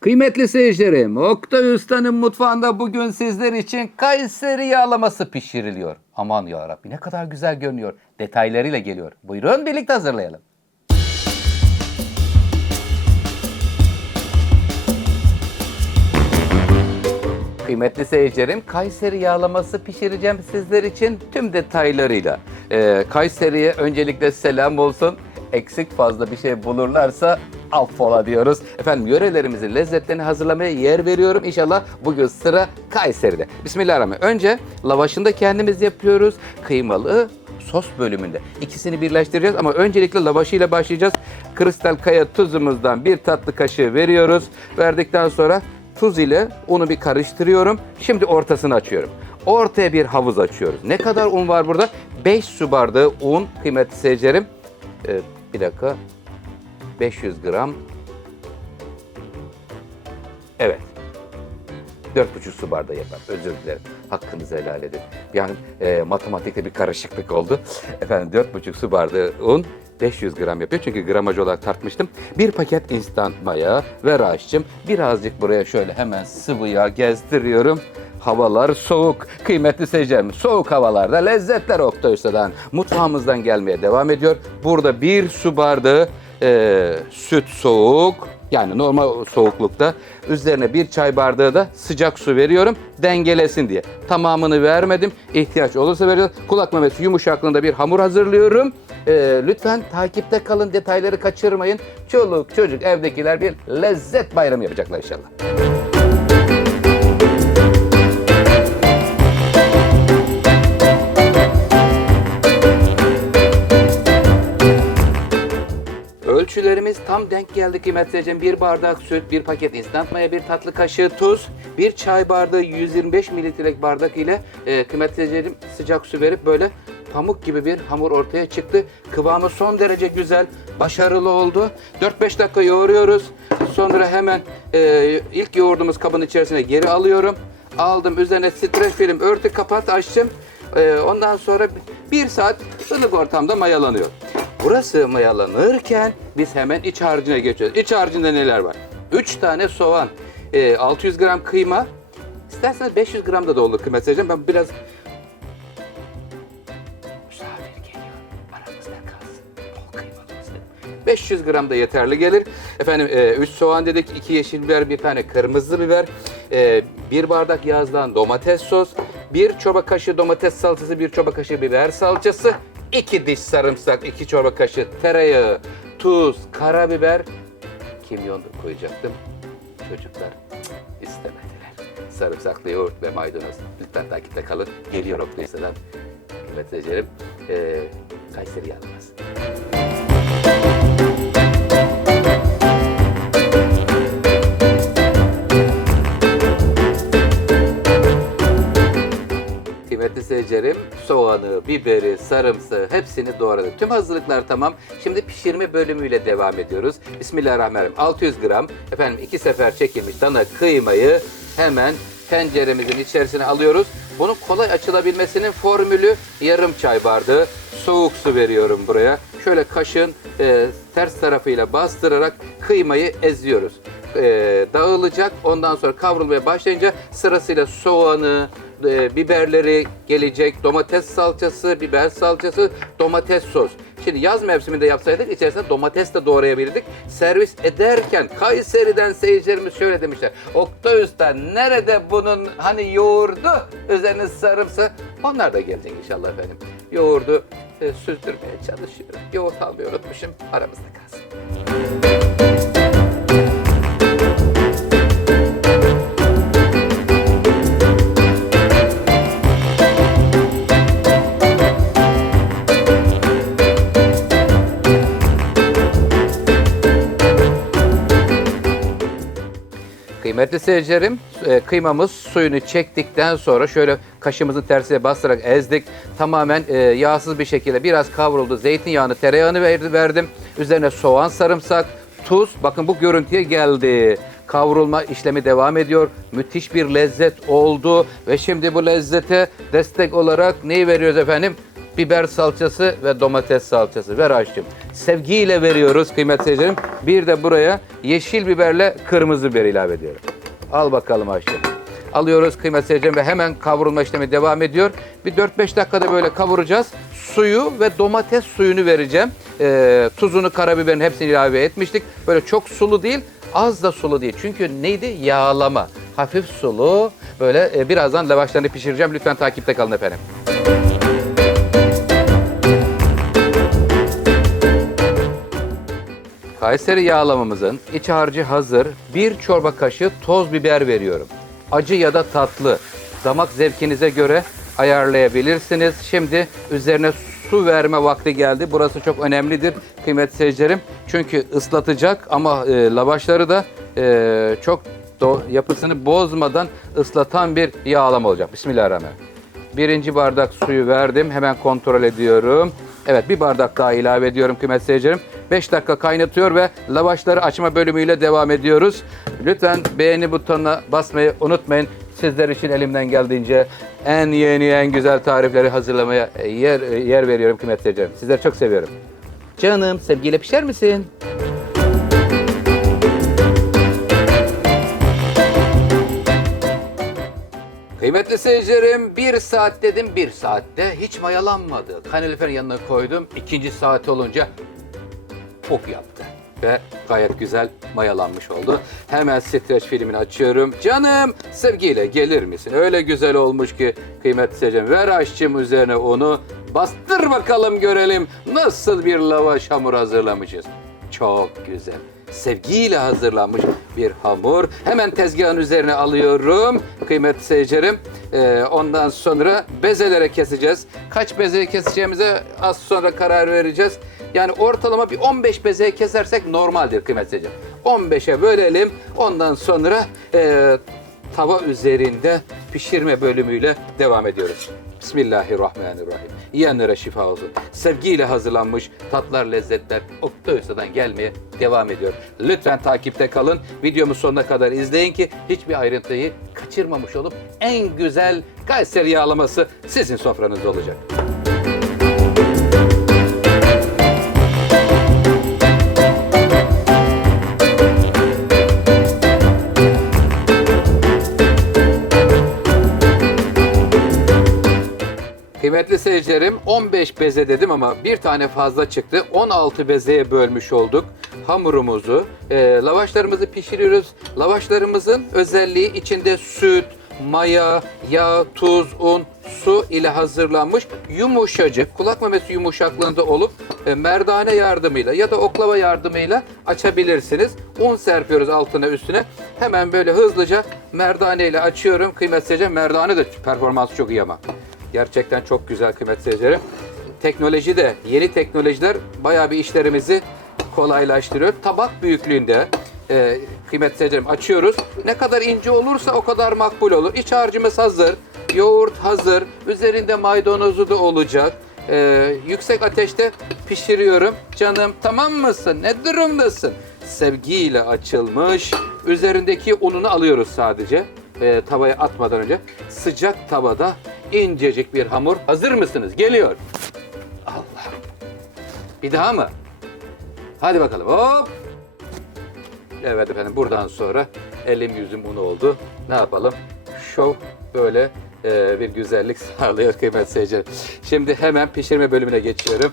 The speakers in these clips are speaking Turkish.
Kıymetli seyircilerim, Oktay Usta'nın mutfağında bugün sizler için Kayseri yağlaması pişiriliyor. Aman ya Rabbi ne kadar güzel görünüyor. Detaylarıyla geliyor. Buyurun birlikte hazırlayalım. Kıymetli seyircilerim, Kayseri yağlaması pişireceğim sizler için tüm detaylarıyla. Ee, Kayseri'ye öncelikle selam olsun. Eksik fazla bir şey bulurlarsa affola diyoruz. Efendim yörelerimizin lezzetlerini hazırlamaya yer veriyorum. İnşallah bugün sıra Kayseri'de. Bismillahirrahmanirrahim. Önce lavaşını da kendimiz yapıyoruz. Kıymalı sos bölümünde. İkisini birleştireceğiz ama öncelikle lavaşıyla başlayacağız. Kristal kaya tuzumuzdan bir tatlı kaşığı veriyoruz. Verdikten sonra tuz ile unu bir karıştırıyorum. Şimdi ortasını açıyorum. Ortaya bir havuz açıyoruz. Ne kadar un var burada? 5 su bardağı un kıymetli seyircilerim. Ee, bir dakika. 500 gram. Evet. 4,5 su bardağı yapar. Özür dilerim. Hakkınızı helal edin. Yani e, matematikte bir karışıklık oldu. Efendim 4,5 su bardağı un 500 gram yapıyor. Çünkü gramaj olarak tartmıştım. Bir paket instant maya ve raşçım. Birazcık buraya şöyle hemen sıvı yağ gezdiriyorum. Havalar soğuk. Kıymetli seyircilerim soğuk havalarda lezzetler Oktay Usta'dan mutfağımızdan gelmeye devam ediyor. Burada bir su bardağı e, süt soğuk yani normal soğuklukta üzerine bir çay bardağı da sıcak su veriyorum dengelesin diye. Tamamını vermedim. İhtiyaç olursa vereceğiz. Kulak memesi yumuşaklığında bir hamur hazırlıyorum. Ee, lütfen takipte kalın detayları kaçırmayın. Çoluk çocuk evdekiler bir lezzet bayramı yapacaklar inşallah. Ölçülerimiz tam denk geldi kıymetli. Bir bardak süt, bir paket instant maya, bir tatlı kaşığı tuz, bir çay bardağı 125 mililitrelik bardak ile e, kıymetli sıcak su verip böyle pamuk gibi bir hamur ortaya çıktı. Kıvamı son derece güzel, başarılı oldu. 4-5 dakika yoğuruyoruz. Sonra hemen e, ilk yoğurduğumuz kabın içerisine geri alıyorum. Aldım üzerine streç film örtü kapat açtım. E, ondan sonra bir saat ılık ortamda mayalanıyor. Burası mayalanırken biz hemen iç harcına geçiyoruz. İç harcında neler var? 3 tane soğan, e, 600 gram kıyma, isterseniz 500 gram da olur kıymet seyircilerim. Ben biraz misafir geliyor. Aramızda kalsın. Bol kıymalı olsun. 500 gram da yeterli gelir. Efendim 3 soğan dedik, 2 yeşil biber, bir tane kırmızı biber, e, bir bardak yazdan domates sos, bir çorba kaşığı domates salçası, bir çorba kaşığı biber salçası, 2 diş sarımsak, 2 çorba kaşığı tereyağı, tuz, karabiber, kimyon da koyacaktım. Çocuklar cık, istemediler. Sarımsaklı yoğurt ve maydanoz. Lütfen takipte kalın. Geliyor Oktay'dan. Kıymetli seyircilerim, e, Kayseri yağlaması. Seyircilerim, soğanı, biberi, sarımsağı hepsini doğradık. Tüm hazırlıklar tamam. Şimdi pişirme bölümüyle devam ediyoruz. Bismillahirrahmanirrahim. 600 gram, efendim iki sefer çekilmiş dana kıymayı hemen tenceremizin içerisine alıyoruz. Bunun kolay açılabilmesinin formülü yarım çay bardağı soğuk su veriyorum buraya. Şöyle kaşığın e, ters tarafıyla bastırarak kıymayı eziyoruz. E, dağılacak. Ondan sonra kavrulmaya başlayınca sırasıyla soğanı, e, biberleri gelecek, domates salçası, biber salçası, domates sos. Şimdi yaz mevsiminde yapsaydık içerisine domates de doğrayabilirdik. Servis ederken Kayseri'den seyircilerimiz şöyle demişler. Oktay Usta nerede bunun hani yoğurdu üzerine sarımsa onlar da gelecek inşallah efendim. Yoğurdu e, süzdürmeye çalışıyorum. Yoğurt almayı unutmuşum aramızda kalsın. Kıymetli seyircilerim, e, kıymamız suyunu çektikten sonra şöyle kaşımızın tersiyle bastırarak ezdik. Tamamen e, yağsız bir şekilde biraz kavruldu. Zeytinyağını, tereyağını ver- verdim. Üzerine soğan, sarımsak, tuz. Bakın bu görüntüye geldi. Kavrulma işlemi devam ediyor. Müthiş bir lezzet oldu ve şimdi bu lezzete destek olarak neyi veriyoruz efendim? biber salçası ve domates salçası. Ver aşkım. Sevgiyle veriyoruz kıymetli seyircilerim. Bir de buraya yeşil biberle kırmızı biber ilave ediyorum. Al bakalım aşkım. Alıyoruz kıymetli seyircilerim ve hemen kavrulma işlemi devam ediyor. Bir 4-5 dakikada böyle kavuracağız. Suyu ve domates suyunu vereceğim. Ee, tuzunu, karabiberin hepsini ilave etmiştik. Böyle çok sulu değil, az da sulu değil. Çünkü neydi? Yağlama. Hafif sulu. Böyle e, birazdan lavaşlarını pişireceğim. Lütfen takipte kalın efendim. Kayseri yağlamamızın iç harcı hazır. Bir çorba kaşığı toz biber veriyorum. Acı ya da tatlı. Damak zevkinize göre ayarlayabilirsiniz. Şimdi üzerine su verme vakti geldi. Burası çok önemlidir kıymetli seyircilerim. Çünkü ıslatacak ama e, lavaşları da e, çok do- yapısını bozmadan ıslatan bir yağlama olacak. Bismillahirrahmanirrahim. Birinci bardak suyu verdim. Hemen kontrol ediyorum. Evet bir bardak daha ilave ediyorum kıymetli seyircilerim. 5 dakika kaynatıyor ve lavaşları açma bölümüyle devam ediyoruz. Lütfen beğeni butonuna basmayı unutmayın. Sizler için elimden geldiğince en yeni en güzel tarifleri hazırlamaya yer yer veriyorum kıymetli seyircilerim. Sizleri çok seviyorum. Canım sevgiyle pişer misin? Kıymetli seyircilerim bir saat dedim bir saatte hiç mayalanmadı. Kaloriferin yanına koydum. İkinci saat olunca puf yaptı. Ve gayet güzel mayalanmış oldu. Hemen streç filmini açıyorum. Canım sevgiyle gelir misin? Öyle güzel olmuş ki kıymetli seyircilerim. Ver aşçım üzerine onu. Bastır bakalım görelim nasıl bir lavaş hamur hazırlamışız. Çok güzel. Sevgiyle hazırlanmış bir hamur. Hemen tezgahın üzerine alıyorum. Kıymetli seyircilerim. Ee, ondan sonra bezelere keseceğiz. Kaç bezeyi keseceğimize az sonra karar vereceğiz. Yani ortalama bir 15 bezeyi kesersek normaldir kıymetli seyircilerim. 15'e bölelim. Ondan sonra e, tava üzerinde pişirme bölümüyle devam ediyoruz. Bismillahirrahmanirrahim. Yiyenlere şifa olsun. Sevgiyle hazırlanmış tatlar, lezzetler Oktayusa'dan gelmeye devam ediyor. Lütfen takipte kalın. Videomu sonuna kadar izleyin ki hiçbir ayrıntıyı kaçırmamış olup en güzel Kayseri yağlaması sizin sofranızda olacak. Kıymetli seyircilerim 15 beze dedim ama bir tane fazla çıktı. 16 bezeye bölmüş olduk hamurumuzu. e, lavaşlarımızı pişiriyoruz. Lavaşlarımızın özelliği içinde süt, maya, yağ, tuz, un, su ile hazırlanmış yumuşacık, kulak memesi yumuşaklığında olup e, merdane yardımıyla ya da oklava yardımıyla açabilirsiniz. Un serpiyoruz altına üstüne. Hemen böyle hızlıca merdane ile açıyorum. Kıymetli seyircilerim merdane de performansı çok iyi ama. Gerçekten çok güzel kıymetli seyircilerim. Teknoloji de, yeni teknolojiler bayağı bir işlerimizi kolaylaştırıyor. Tabak büyüklüğünde e, kıymetli seyircilerim açıyoruz. Ne kadar ince olursa o kadar makbul olur. İç harcımız hazır. Yoğurt hazır. Üzerinde maydanozu da olacak. E, yüksek ateşte pişiriyorum. Canım tamam mısın? Ne durumdasın? Sevgiyle açılmış. Üzerindeki ununu alıyoruz sadece. E, tavaya atmadan önce. Sıcak tavada incecik bir hamur. Hazır mısınız? Geliyor. Allah. Bir daha mı? Hadi bakalım. Hop. Evet efendim buradan sonra elim yüzüm un oldu. Ne yapalım? Şov böyle e, bir güzellik sağlıyor kıymetli seyirciler. Şimdi hemen pişirme bölümüne geçiyorum.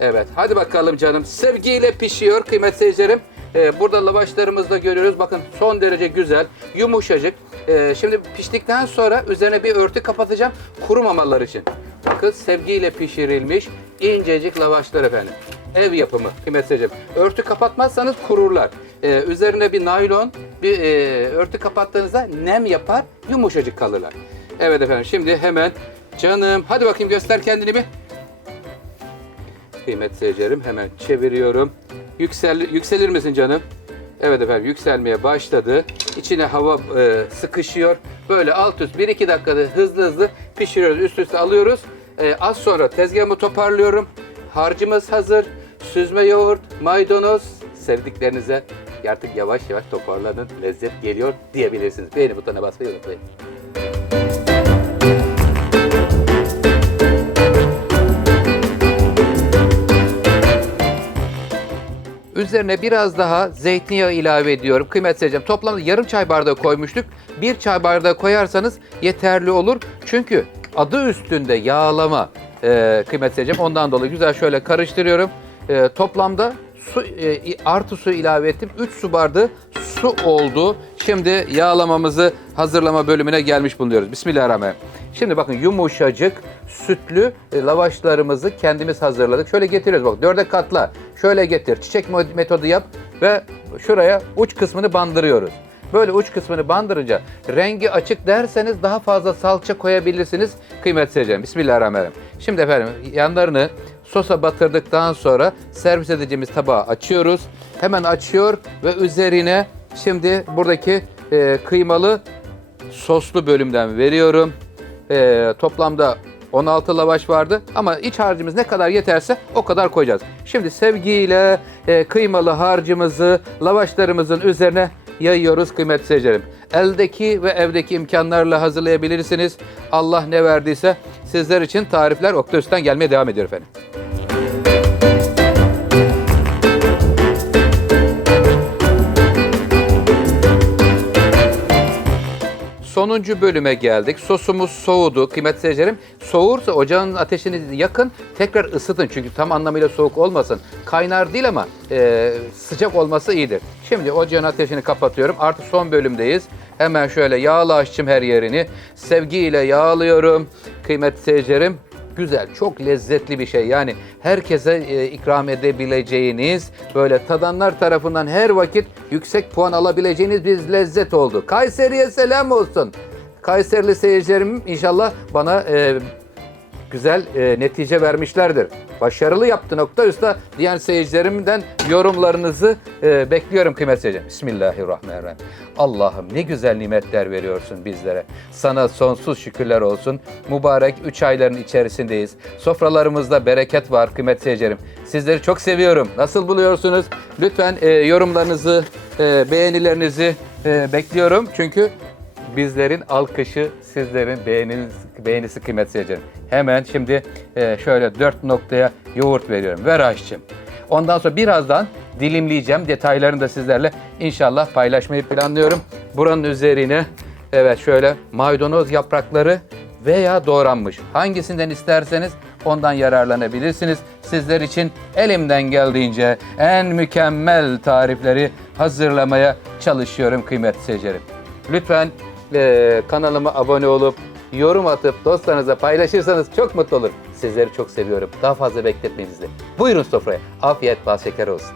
Evet hadi bakalım canım. Sevgiyle pişiyor kıymetli seyircilerim. E, burada lavaşlarımızı da görüyoruz. Bakın son derece güzel, yumuşacık. E, şimdi piştikten sonra üzerine bir örtü kapatacağım kurumamalar için. Bakın sevgiyle pişirilmiş incecik lavaşlar efendim. Ev yapımı kıymetli. Örtü kapatmazsanız kururlar. Ee, üzerine bir naylon, bir e, örtü kapattığınızda nem yapar, yumuşacık kalırlar. Evet efendim şimdi hemen canım hadi bakayım göster kendini bir. Kıymetli seyircilerim hemen çeviriyorum. Yüksel, yükselir misin canım? Evet efendim yükselmeye başladı. İçine hava e, sıkışıyor. Böyle alt üst 1-2 dakikada hızlı hızlı pişiriyoruz. Üst üste alıyoruz. E, az sonra tezgahımı toparlıyorum. Harcımız hazır. Süzme yoğurt, maydanoz sevdiklerinize artık yavaş yavaş toparlanın. Lezzet geliyor diyebilirsiniz. Beğeni butonuna basmayı unutmayın. Üzerine biraz daha zeytinyağı ilave ediyorum. Kıymetli seyircilerim toplamda yarım çay bardağı koymuştuk. Bir çay bardağı koyarsanız yeterli olur. Çünkü adı üstünde yağlama e, kıymetli seyircilerim. Ondan dolayı güzel şöyle karıştırıyorum. E, toplamda su e, artı su ilave ettim. 3 su bardağı su oldu. Şimdi yağlamamızı hazırlama bölümüne gelmiş bulunuyoruz. Bismillahirrahmanirrahim. Şimdi bakın yumuşacık sütlü e, lavaşlarımızı kendimiz hazırladık. Şöyle getiriyoruz bak dörde katla. Şöyle getir. Çiçek metodu yap ve şuraya uç kısmını bandırıyoruz. Böyle uç kısmını bandırınca rengi açık derseniz daha fazla salça koyabilirsiniz kıymetli seyircilerim. Bismillahirrahmanirrahim. Şimdi efendim yanlarını sosa batırdıktan sonra servis edeceğimiz tabağı açıyoruz. Hemen açıyor ve üzerine şimdi buradaki e, kıymalı soslu bölümden veriyorum. Ee, toplamda 16 lavaş vardı ama iç harcımız ne kadar yeterse o kadar koyacağız. Şimdi sevgiyle e, kıymalı harcımızı lavaşlarımızın üzerine yayıyoruz kıymetli seyircilerim. Eldeki ve evdeki imkanlarla hazırlayabilirsiniz. Allah ne verdiyse sizler için tarifler Oktayüs'ten gelmeye devam ediyor efendim. Sonuncu bölüme geldik. Sosumuz soğudu. Kıymetli seyircilerim, soğursa ocağın ateşini yakın, tekrar ısıtın. Çünkü tam anlamıyla soğuk olmasın. Kaynar değil ama e, sıcak olması iyidir. Şimdi ocağın ateşini kapatıyorum. Artık son bölümdeyiz. Hemen şöyle yağla açtım her yerini. Sevgiyle yağlıyorum. Kıymetli seyircilerim, güzel, çok lezzetli bir şey. Yani herkese e, ikram edebileceğiniz, böyle tadanlar tarafından her vakit yüksek puan alabileceğiniz bir lezzet oldu. Kayseri'ye selam olsun. Kayserili seyircilerim inşallah bana e, güzel e, netice vermişlerdir. Başarılı yaptı nokta usta diyen seyircilerimden yorumlarınızı e, bekliyorum kıymetli seyircilerim. Bismillahirrahmanirrahim. Allah'ım ne güzel nimetler veriyorsun bizlere. Sana sonsuz şükürler olsun. Mübarek 3 ayların içerisindeyiz. Sofralarımızda bereket var kıymetli seyircilerim. Sizleri çok seviyorum. Nasıl buluyorsunuz? Lütfen e, yorumlarınızı, e, beğenilerinizi e, bekliyorum. Çünkü bizlerin alkışı, sizlerin beğeniniz, beğenisi kıymetli seyircilerim. Hemen şimdi e, şöyle dört noktaya yoğurt veriyorum. Ver Ayşe'cim. Ondan sonra birazdan dilimleyeceğim. Detaylarını da sizlerle inşallah paylaşmayı planlıyorum. Buranın üzerine evet şöyle maydanoz yaprakları veya doğranmış. Hangisinden isterseniz ondan yararlanabilirsiniz. Sizler için elimden geldiğince en mükemmel tarifleri hazırlamaya çalışıyorum kıymetli seyircilerim. Lütfen e, kanalıma abone olup yorum atıp dostlarınıza paylaşırsanız çok mutlu olurum. Sizleri çok seviyorum. Daha fazla bekletmeyin bizi. Buyurun sofraya. Afiyet bal şeker olsun.